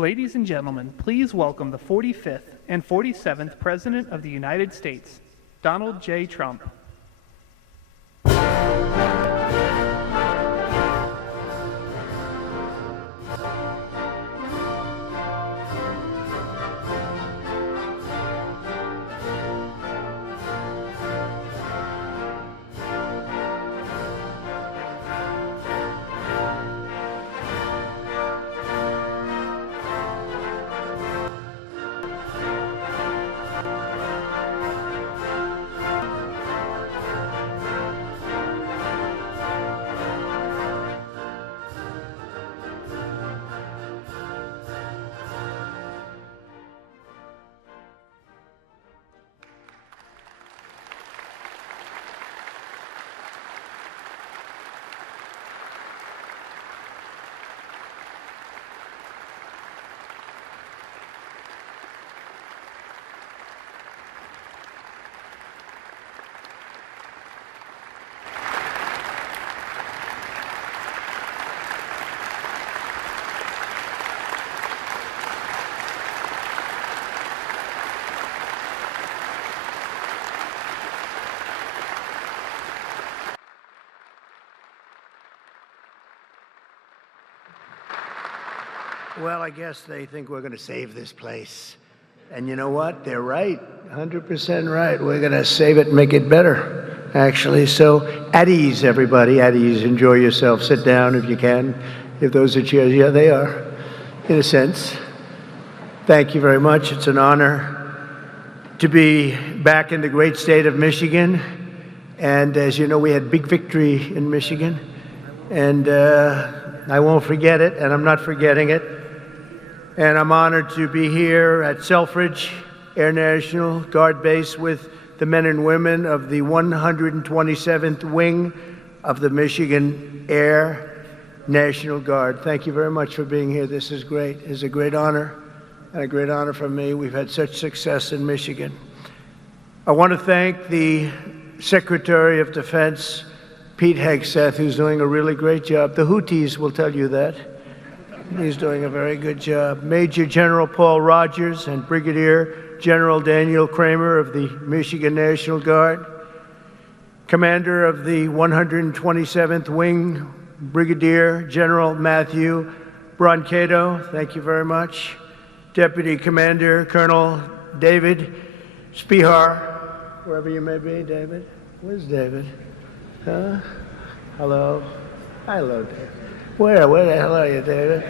Ladies and gentlemen, please welcome the 45th and 47th President of the United States, Donald J. Trump. Well, I guess they think we're going to save this place. And you know what? They're right. 100% right. We're going to save it and make it better, actually. So at ease, everybody. At ease. Enjoy yourself. Sit down if you can. If those are chairs. Yeah, they are, in a sense. Thank you very much. It's an honor to be back in the great state of Michigan. And as you know, we had big victory in Michigan. And I won't forget it, and I'm not forgetting it. And I'm honored to be here at Selfridge Air National Guard Base with the men and women of the 127th Wing of the Michigan Air National Guard. Thank you very much for being here. This is great. It's a great honor, and a great honor for me. We've had such success in Michigan. I want to thank the Secretary of Defense, Pete Hegseth, who's doing a really great job. The Houthis will tell you that. He's doing a very good job. Major General Paul Rogers and Brigadier General Daniel Kramer of the Michigan National Guard. Commander of the 127th Wing, Brigadier General Matthew Brancato, thank you very much. Deputy Commander Colonel David Spihar, wherever you may be, David. Where's David? Huh? Hello? Hello, David. Where the hell are you, David?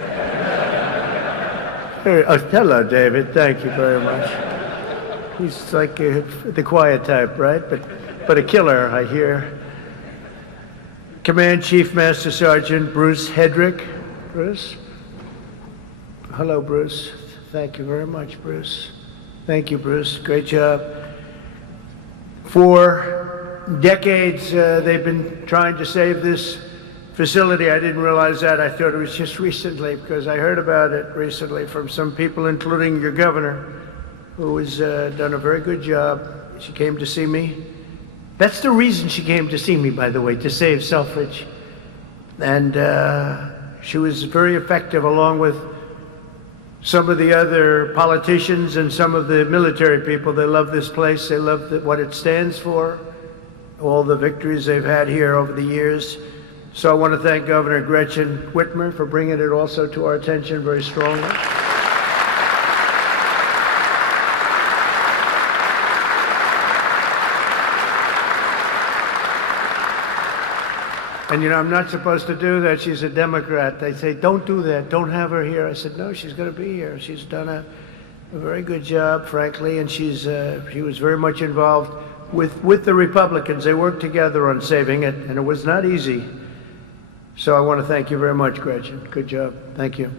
Oh, hello, David. Thank you very much. He's like the quiet type, right? But a killer, I hear. Command Chief Master Sergeant Bruce Hedrick. Bruce? Hello, Bruce. Thank you very much, Bruce. Thank you, Bruce. Great job. For decades, they've been trying to save this facility. I didn't realize that. I thought it was just recently, because I heard about it recently from some people, including your governor, who has done a very good job. She came to see me. That's the reason she came to see me, by the way, to save Selfridge. And she was very effective, along with some of the other politicians and some of the military people. They love this place. They love what it stands for, all the victories they've had here over the years. So I want to thank Governor Gretchen Whitmer for bringing it also to our attention very strongly. And you know, I'm not supposed to do that. She's a Democrat. They say, don't do that. Don't have her here. I said, no, she's going to be here. She's done a very good job, frankly, and she was very much involved with the Republicans. They worked together on saving it, and it was not easy. So I want to thank you very much, Gretchen. Good job. Thank you.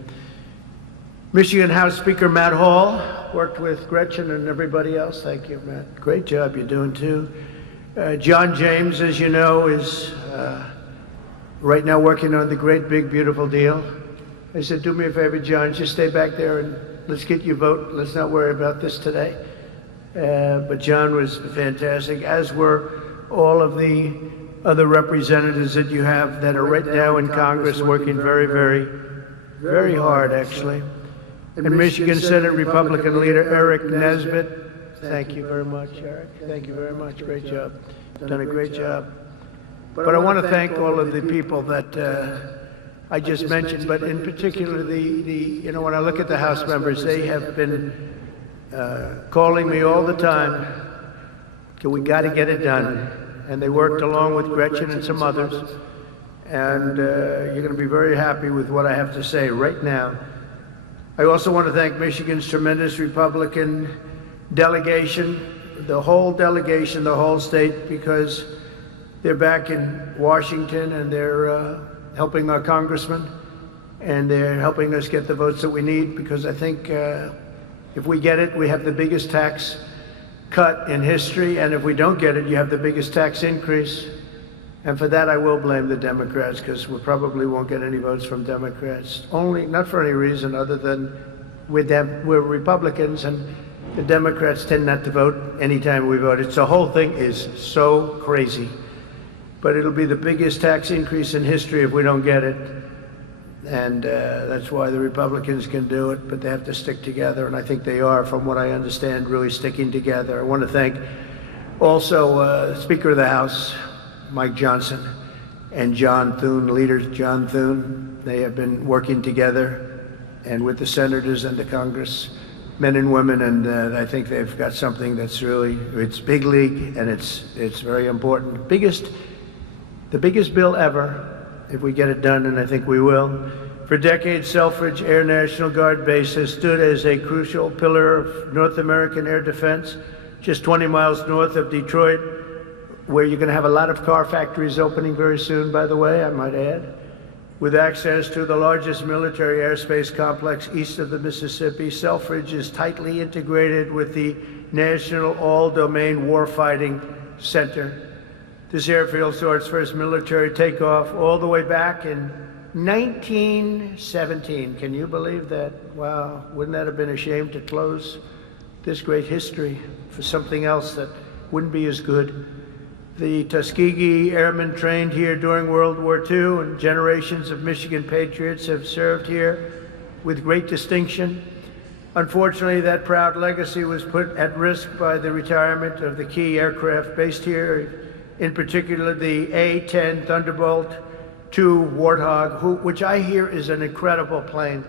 Michigan House Speaker Matt Hall worked with Gretchen and everybody else. Thank you, Matt. Great job you're doing, too. John James, as you know, is right now working on the great, big, beautiful deal. I said, do me a favor, John, just stay back there and let's get you vote. Let's not worry about this today. But John was fantastic, as were all of the other representatives that you have that are right now in Congress working very, very, very hard, actually. And Michigan Senate Republican leader Eric Nesbitt. Thank you very much, Eric. Thank you very much. Great job. Done a great job. But I want to thank all of the people that I just mentioned, but in particular, when I look at the House members, they have been calling me all the time, we got to get it done. And they worked along with Gretchen and some others. And you're going to be very happy with what I have to say right now. I also want to thank Michigan's tremendous Republican delegation, the whole delegation, the whole state, because they're back in Washington and they're helping our congressman and they're helping us get the votes that we need, because I think if we get it, we have the biggest tax cut in history, and if we don't get it, you have the biggest tax increase. And for that, I will blame the Democrats, because we probably won't get any votes from Democrats. Not for any reason other than we're Republicans, and the Democrats tend not to vote anytime we vote. The whole thing is so crazy. But it'll be the biggest tax increase in history if we don't get it. And that's why the Republicans can do it, but they have to stick together. And I think they are, from what I understand, really sticking together. I want to thank also Speaker of the House, Mike Johnson, and John Thune, Leader John Thune. They have been working together and with the senators and the Congress, men and women, and I think they've got something that's really, it's big league, and it's very important. The biggest bill ever, if we get it done, and I think we will. For decades, Selfridge Air National Guard Base has stood as a crucial pillar of North American air defense, just 20 miles north of Detroit, where you're going to have a lot of car factories opening very soon, by the way, I might add, with access to the largest military airspace complex east of the Mississippi. Selfridge is tightly integrated with the National All-Domain Warfighting Center. This airfield saw its first military takeoff all the way back in 1917. Can you believe that? Wow, wouldn't that have been a shame to close this great history for something else that wouldn't be as good? The Tuskegee Airmen trained here during World War II, and generations of Michigan patriots have served here with great distinction. Unfortunately, that proud legacy was put at risk by the retirement of the key aircraft based here, in particular the A-10 Thunderbolt II Warthog, which I hear is an incredible plane.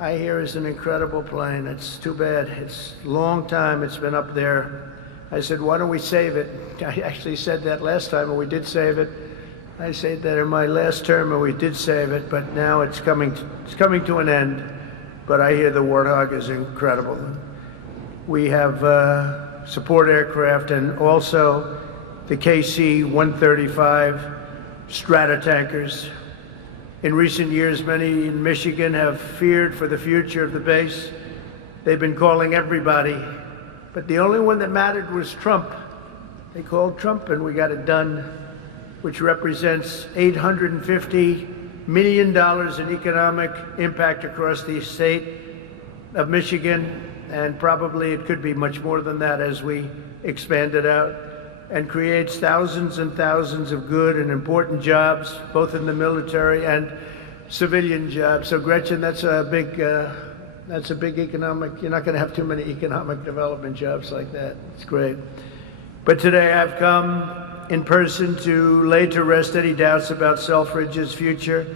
It's too bad. It's a long time it's been up there. I said, why don't we save it? I actually said that last time, and we did save it. I said that in my last term, and we did save it, but now it's coming to an end. But I hear the Warthog is incredible. We have support aircraft and also the KC-135 Stratotankers. In recent years, many in Michigan have feared for the future of the base. They've been calling everybody, but the only one that mattered was Trump. They called Trump, and we got it done, which represents $850 million in economic impact across the state of Michigan, and probably it could be much more than that as we expand it out, and creates thousands and thousands of good and important jobs, both in the military and civilian jobs. So Gretchen, that's a big economic, you're not going to have too many economic development jobs like that. It's great. But today I've come in person to lay to rest any doubts about Selfridge's future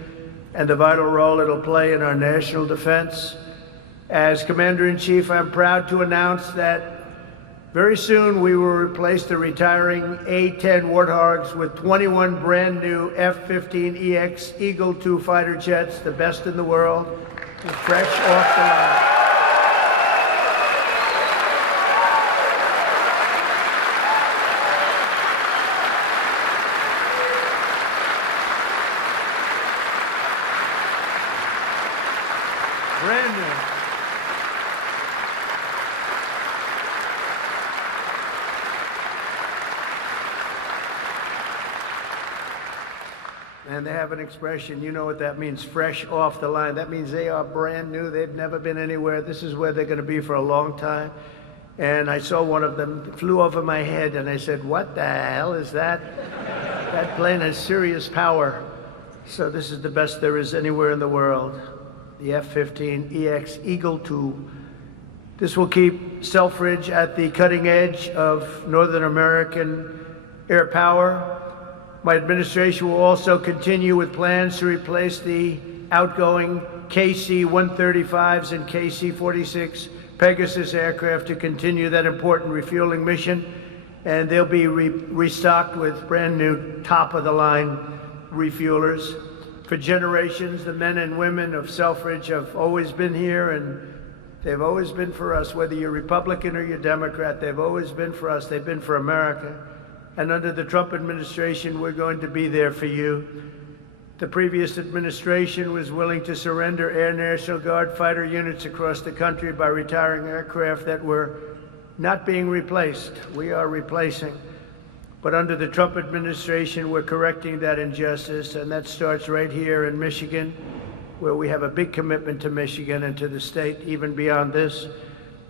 and the vital role it'll play in our national defense. As Commander-in-Chief, I'm proud to announce that very soon we will replace the retiring A-10 Warthogs with 21 brand new F-15EX Eagle II fighter jets, the best in the world, fresh off the line. Brand new. And they have an expression, you know what that means, fresh off the line. That means they are brand new. They've never been anywhere. This is where they're going to be for a long time. And I saw one of them flew over my head, and I said, what the hell is that? That plane has serious power. So this is the best there is anywhere in the world. the F-15EX Eagle II. This will keep Selfridge at the cutting edge of Northern American air power. My administration will also continue with plans to replace the outgoing KC-135s and KC-46 Pegasus aircraft to continue that important refueling mission. And they'll be restocked with brand new top-of-the-line refuelers. For generations, the men and women of Selfridge have always been here, and they've always been for us. Whether you're Republican or you're Democrat, they've always been for us. They've been for America. And under the Trump administration, we're going to be there for you. The previous administration was willing to surrender Air National Guard fighter units across the country by retiring aircraft that were not being replaced. We are replacing. But under the Trump administration, we're correcting that injustice, and that starts right here in Michigan, where we have a big commitment to Michigan and to the state, even beyond this.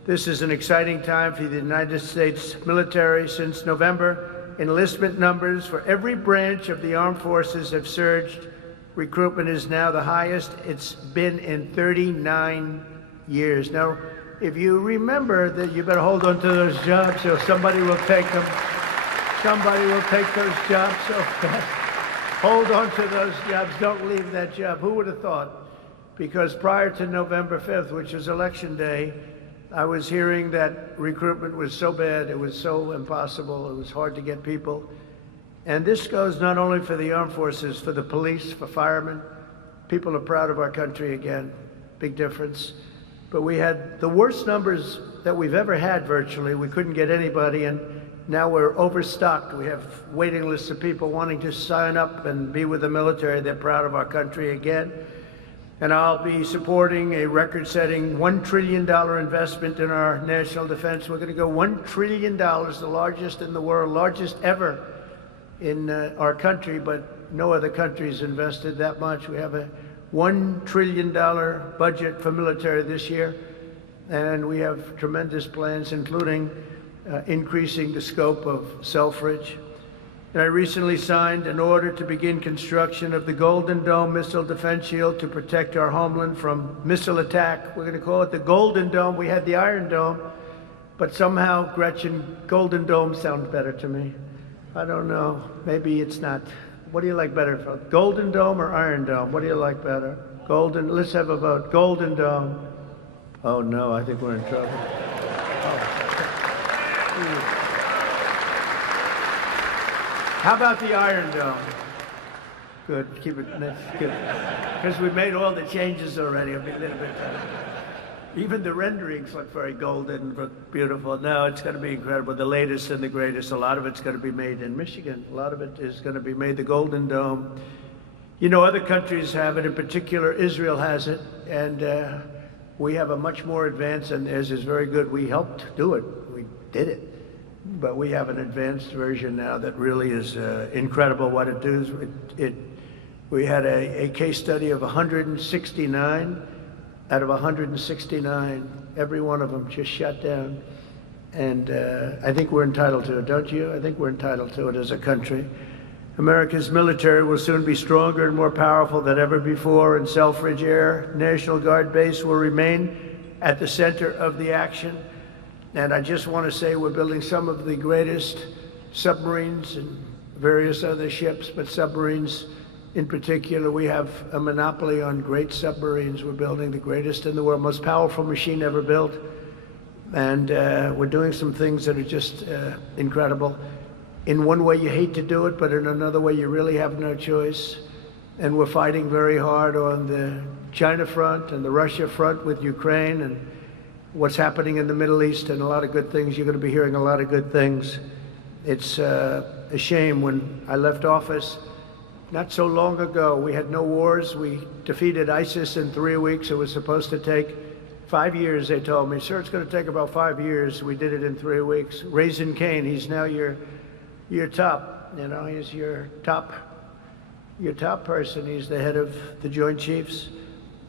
This is an exciting time for the United States military. Since November, enlistment numbers for every branch of the armed forces have surged. Recruitment is now the highest it's been in 39 years. Now, if you remember that, you better hold on to those jobs or somebody will take them. Somebody will take those jobs so fast. Hold on to those jobs. Don't leave that job. Who would have thought? Because prior to November 5th, which is Election Day, I was hearing that recruitment was so bad, it was so impossible, it was hard to get people. And this goes not only for the armed forces, for the police, for firemen. People are proud of our country again. Big difference. But we had the worst numbers that we've ever had virtually. We couldn't get anybody, and now we're overstocked. We have waiting lists of people wanting to sign up and be with the military. They're proud of our country again. And I'll be supporting a record-setting $1 trillion investment in our national defense. We're going to go $1 trillion, the largest in the world, largest ever in our country, but no other country's invested that much. We have a $1 trillion budget for military this year, and we have tremendous plans, including increasing the scope of Selfridge. And I recently signed an order to begin construction of the Golden Dome missile defense shield to protect our homeland from missile attack. We're going to call it the Golden Dome. We had the Iron Dome, but somehow, Gretchen, Golden Dome sounds better to me. I don't know. Maybe it's not. What do you like better? Golden Dome or Iron Dome? What do you like better? Golden. Let's have a vote. Golden Dome. Oh, no, I think we're in trouble. How about the Iron Dome? Good. Keep it. That's good. Because we made all the changes already. It'll be a little bit better. Even the renderings look very golden, look beautiful. No, it's going to be incredible. The latest and the greatest. A lot of it's going to be made in Michigan. A lot of it is going to be made the Golden Dome. You know, other countries have it. In particular, Israel has it. And we have a much more advanced, and theirs is very good. We helped do it. We did it. But we have an advanced version now that really is incredible what it does. We had a case study of 169. Out of 169, every one of them just shut down. And I think we're entitled to it, don't you? I think we're entitled to it as a country. America's military will soon be stronger and more powerful than ever before, and Selfridge Air National Guard Base will remain at the center of the action. And I just want to say we're building some of the greatest submarines and various other ships, but submarines in particular, we have a monopoly on great submarines. We're building the greatest in the world, most powerful machine ever built. And we're doing some things that are just incredible. In one way, you hate to do it, but in another way, you really have no choice. And we're fighting very hard on the China front and the Russia front with Ukraine and what's happening in the Middle East, and a lot of good things. You're going to be hearing a lot of good things. It's a shame. When I left office, not so long ago, we had no wars. We defeated ISIS in 3 weeks. It was supposed to take 5 years, they told me. Sir, it's going to take about 5 years. We did it in 3 weeks. Raising Cain, he's now your top, you know, he's your top person. He's the head of the Joint Chiefs.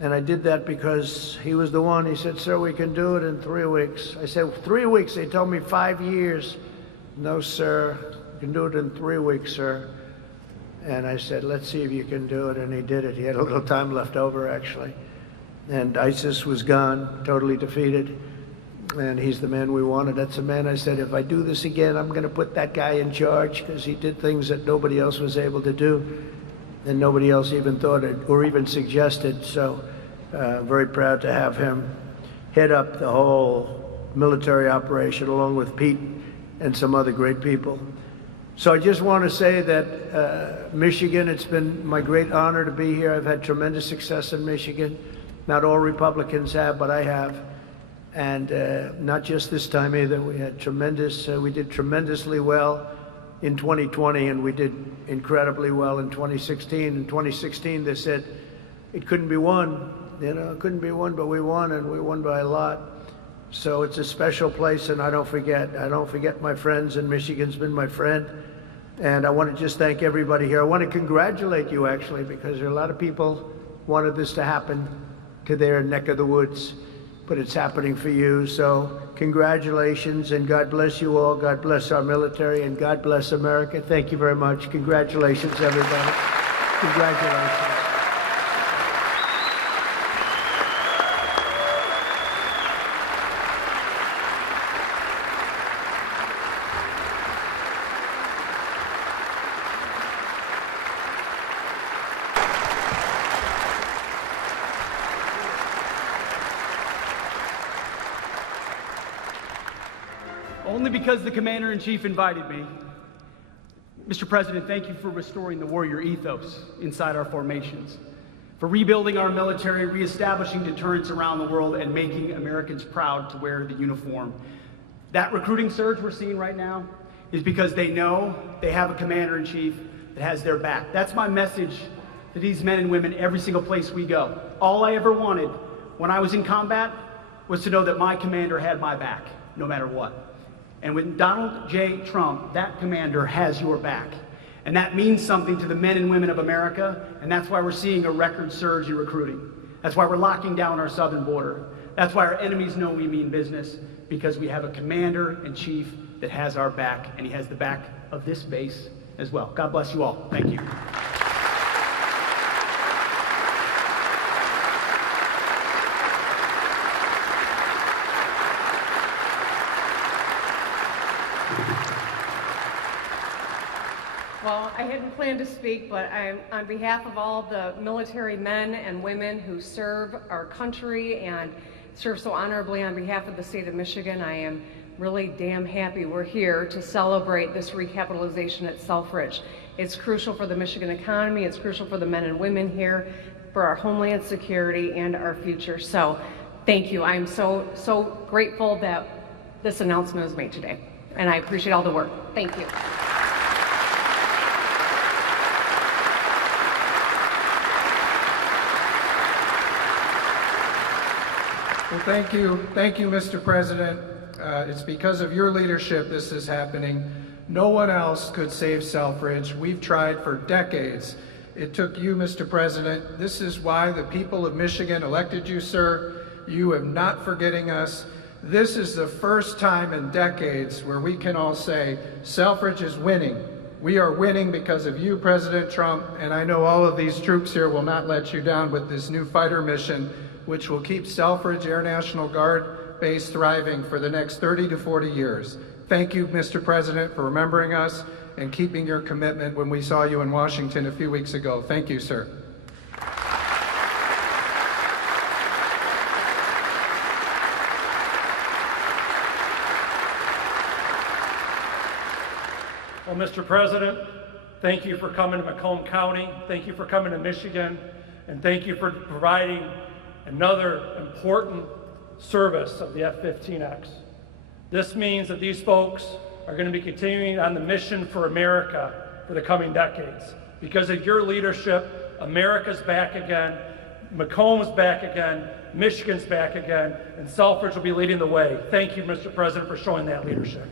And I did that because he was the one. He said, sir, we can do it in 3 weeks. I said, 3 weeks? They told me 5 years. No, sir, you can do it in 3 weeks, sir. And I said, let's see if you can do it. And he did it. He had a little time left over, actually. and ISIS was gone, totally defeated. And he's the man we wanted. That's the man I said, if I do this again, I'm going to put that guy in charge, because he did things that nobody else was able to do, and nobody else even thought it or even suggested. So very proud to have him head up the whole military operation along with Pete and some other great people. So I just want to say that Michigan, it's been my great honor to be here. I've had tremendous success in Michigan. Not all Republicans have, but I have. And not just this time either. We had we did tremendously well in 2020, and we did incredibly well in 2016. In 2016, they said it couldn't be won. It couldn't be won, but we won, and we won by a lot. So it's a special place, and I don't forget my friends, and Michigan's been my friend. And I want to just thank everybody here. I want to congratulate you, actually, because there are a lot of people wanted this to happen to their neck of the woods, but it's happening for you. So congratulations, and God bless you all. God bless our military, and God bless America. Thank you very much. Congratulations, everybody. Congratulations. Only because the Commander-in-Chief invited me. Mr. President, thank you for restoring the warrior ethos inside our formations, for rebuilding our military, reestablishing deterrence around the world, and making Americans proud to wear the uniform. That recruiting surge we're seeing right now is because they know they have a Commander-in-Chief that has their back. That's my message to these men and women every single place we go. All I ever wanted when I was in combat was to know that my commander had my back, no matter what. And with Donald J. Trump, that commander has your back. And that means something to the men and women of America, and that's why we're seeing a record surge in recruiting. That's why we're locking down our southern border. That's why our enemies know we mean business, because we have a Commander-in-Chief that has our back, and he has the back of this base as well. God bless you all. Thank you. Well, I hadn't planned to speak, but on behalf of all the military men and women who serve our country and serve so honorably on behalf of the state of Michigan, I am really damn happy we're here to celebrate this recapitalization at Selfridge. It's crucial for the Michigan economy, it's crucial for the men and women here, for our homeland security and our future. So thank you. I'm so grateful that this announcement was made today, and I appreciate all the work. Thank you. Well, thank you, Mr. President. It's because of your leadership this is happening. No one else could save Selfridge. We've tried for decades. It took you, Mr. President. This is why the people of Michigan elected you, sir. You are not forgetting us. This is the first time in decades where we can all say, Selfridge is winning. We are winning because of you, President Trump, and I know all of these troops here will not let you down with this new fighter mission, which will keep Selfridge Air National Guard base thriving for the next 30 to 40 years. Thank you, Mr. President, for remembering us and keeping your commitment when we saw you in Washington a few weeks ago. Thank you, sir. Well, Mr. President, thank you for coming to Macomb County. Thank you for coming to Michigan. And thank you for providing another important service of the F-15X. This means that these folks are going to be continuing on the mission for America for the coming decades. Because of your leadership, America's back again, Macomb's back again, Michigan's back again, and Selfridge will be leading the way. Thank you, Mr. President, for showing that leadership.